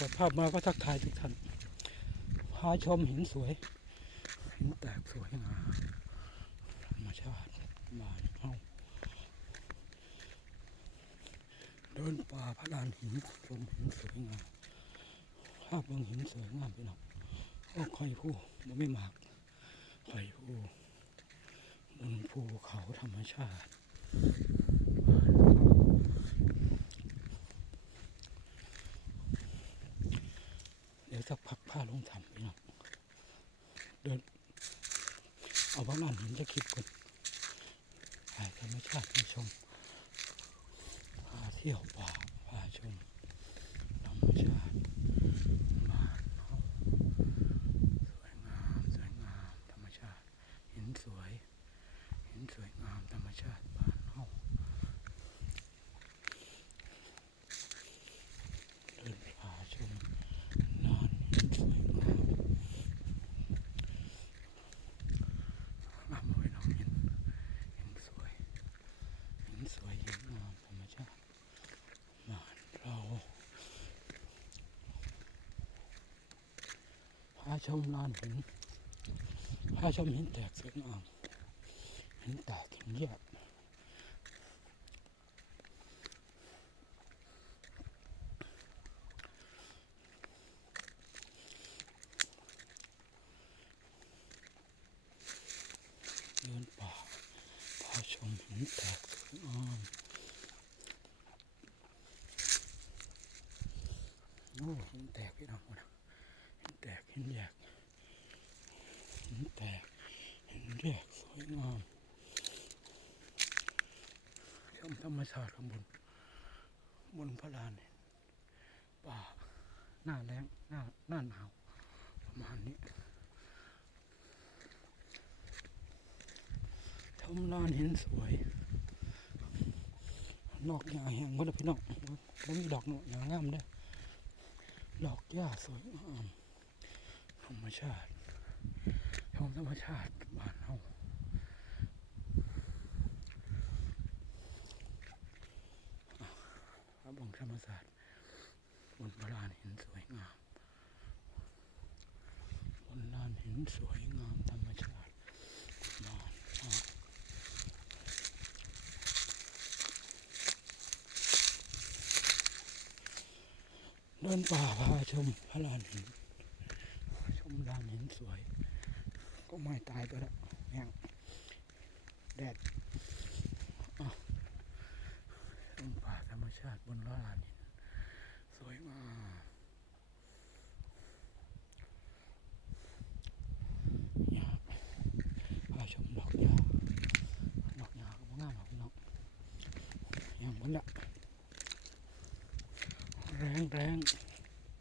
เปิดภาพมาก็ทักทายทุกท่านพาชมหินสวยหินแตกสวยงามธรรมชาติบ้านเฮาเดินป่าพระลานหินชมหินสวยงามภาพบางหินสวยงามพี่น้องโอ้คอยผู้บ่ไม่มากคอยผู้บนภูเขาธรรมชาติ เดี๋ยวสักพักพาลงถ้ำพี่น้องเดิน เอาบ้านานหินจะคิดก่อนถ่ายธรรมชาติมาชมพาเที่ยวป่าชมธรรมชาติบ้านเฮาสวยงามสวยงามธรรมชาติหินสวยหินสวยงามธรรมชาติบ้านเฮาเดินพาชมลานหินสวยงาม งามเลยน้องเห็นเห็นสวยเห็นสวยเห็นงามธรรมชาติบ้านเราพาชมลานหินพาชมหินแตกสวยงามหินแตกหินแยกเดินป่าพาชมหินแตกสวยงามโอ้หินแตกพี่น้องหมดหิน แตกเหินแยกหินแตกเหินแยกสวยงามชมธรรมชาติข้างบน บนพระลานเนธป่าหน้าแรงหน้าหน้าหนาว ประมาณนี้ชมลานเหินสวยดอกหญ้าแห้งหมดแล้วพี่น้องบ่มีดอกเนาะหญ้างามเด้อดอกหญ้าสวยงาม รรมชาติชมธรรมชาติบ้านเฮาพระบงธรรมศาสตร์บนพระลานหินสวยงามบนลานเหินสวยงามธรรมชาติบ้านเฮาเดินป่าพาชมพระลานหิน มลานหินสวย ก็ไม่ตายไปแล้วแห้งแดดอ้าวชมป่าธรรมชาติบนล้อลานหินสวยมากหญ้าพาชมดอกหญ้าดอกหญ้าก็บ่งามหรอกพี่น้องอย่างมันละแรงแรง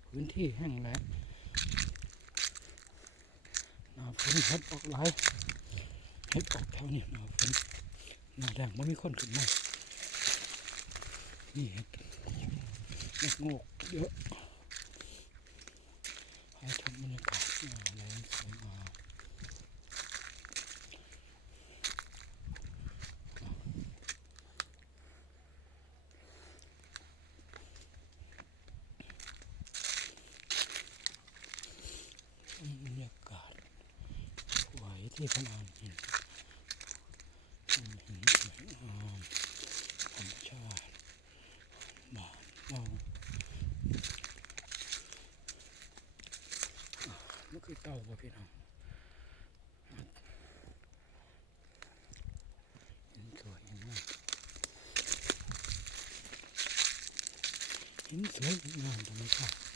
พื้นที่แห้งแล้ง ฝนเห็ดออกหลายเห็ดออกแถวนี้หนาฝนหนาแรงไม่มีคนขึ้นมานี่เห็ดเห็ดโงกเยอะให้ชมบรรยากาศหนาแรงสวยงามชมบรรยากาศสวย ที่พระลานหินชมหินสวยงามธรรมชาติบานเราอะมันคือเต่าว่ะพี่น้องหินสวยงามหินสวยงามธรรมชาติ